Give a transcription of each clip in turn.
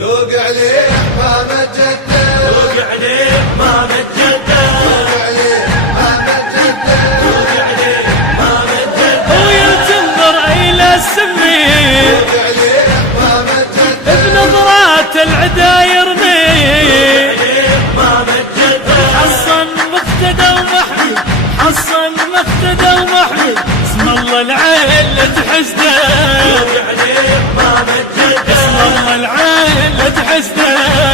ذوق عليه ما مجده، ذوق عليه ما مجده، ذوق عليه ما مجده، ذوق عليه ما مجده، ويتنظر إلى السمين، ذوق عليه ما مجده، بنظرات العدا يرمي، ذوق عليه ما مجده، حصن مقتدى ومحمي، حصن مقتدى ومحمي، اسم الله العين لا تحسده، ذوق عليه ما مجده، اسم الله العين لا تحسده،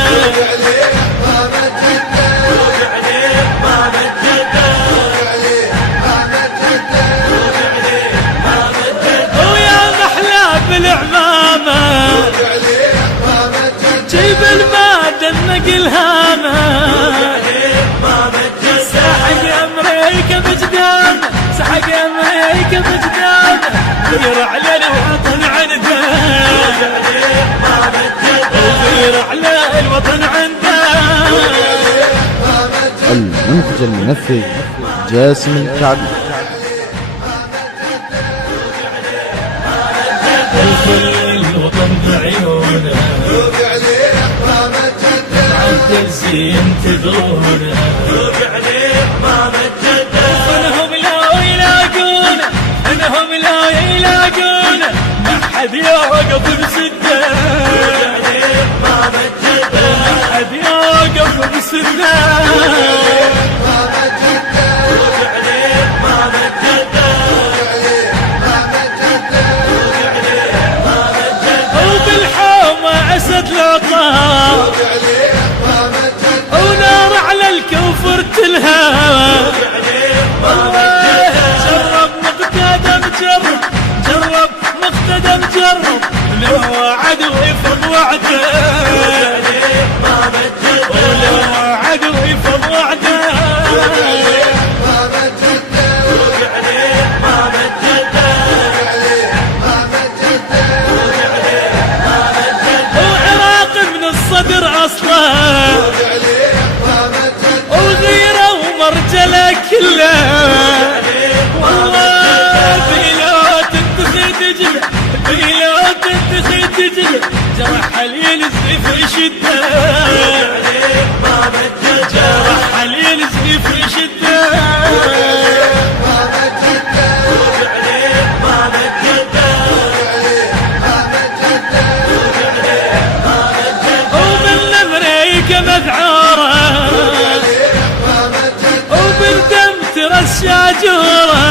ذوق عليه ما مجده، ذوق عليه ما مجده، ذوق عليه ما مجده، ذوق عليه ما مجده، ويا محلى بالعمامة، ذوق عليه ما مجده، جيب المادة النقل هامة، ذوق عليه ما مجده، سحق أمريكا بجدام، سحق أمريكا بجدام، غير على الوطن عنده، ذوق عليه ما مجده، وغير على الوطن عنده. المنتج المنفذ جاسم الكعبي. الكل الوطن بعيونه، ذوق عليه ما مجده، عالتلزيم تذونه، ذوق عليه ما مجده، انهم لا يلاقونه، انهم لا يلاقونه، ما حد يوقف بسده، ذوق عليه ما مجده، ما حد يوقف بسده، ما مجده، ذوق عليه ما مجده، ما مجده، وبالحومة أسد لقاه، ذوق عليه ما مجده، ونار على الكفر تلهى، والله جرب مقتدى مجرب، جرب مقتدى مجرب، لو عدو يفض وعده، ولو عدو يفض وعده، ما مجده، ما مجده، وعراق من الصدر أصلا، ذوق عليه ما مجده، وغيره ومرجله كله، والله بيلوت تخي تجله، بيلوت تخي تجله، جرح ينزل في شده، جرح ينزل في شده، ما مجده، ما مجده، ومن امريكا مذعوره، ما مجده، وبالدم ترشى جوره،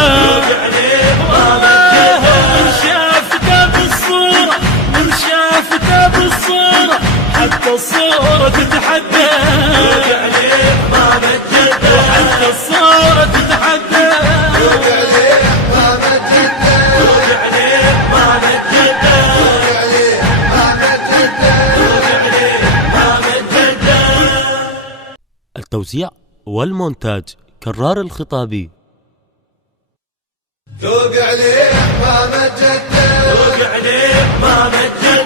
والله من شافته بالصورة، من شافته بالصورة، حتى الصورة تتحدى، وحتى الصورة تتحدى، ما مجده، ما مجده. التوزيع والمونتاج كرار الخطابي. ذوق عليه ما مجده، ذوق عليه ما مجده،